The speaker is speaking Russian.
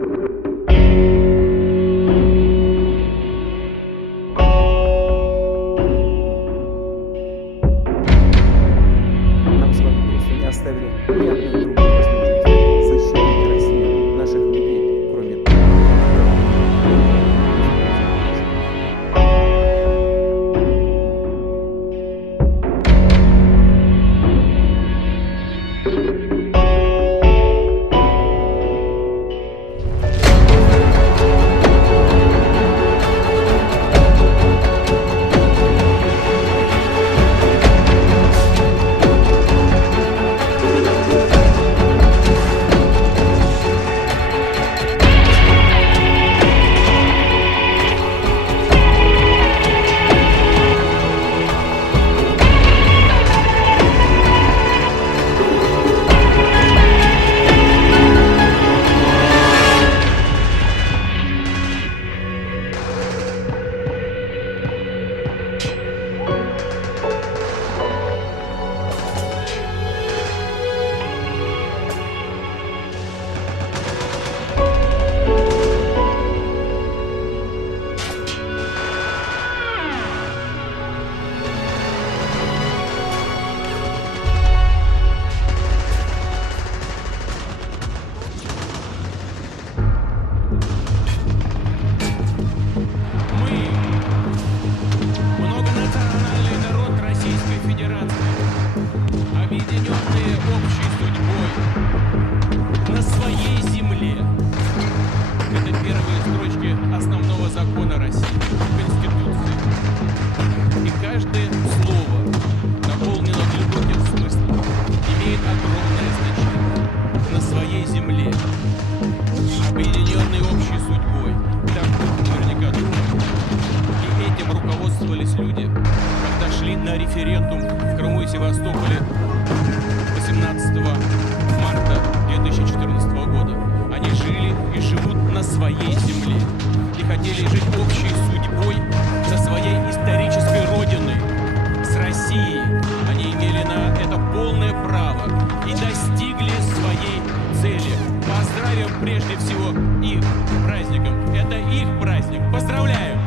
Нам с вами просто не оставили ни одной другой возможности защитить Россию, наших людей, кроме того, Многонациональный народ Российской Федерации, объединенные общей судьбой на своей земле. Это первые строчки основного закона России, Конституции. И каждое слово наполнено глубоким смыслом, имеет огромное значение. На своей земле, объединенные общей судьбой. Так наверняка думают. И этим руководствовались люди, когда шли на референдум в Крыму и Севастополе 18 марта 2014 года. Они жили и живут на своей земле и хотели жить общей судьбой со своей исторической родиной, с Россией. Они имели на это полное право и достигли своей цели. Поздравим прежде всего их с праздником. Это их праздник. Поздравляем!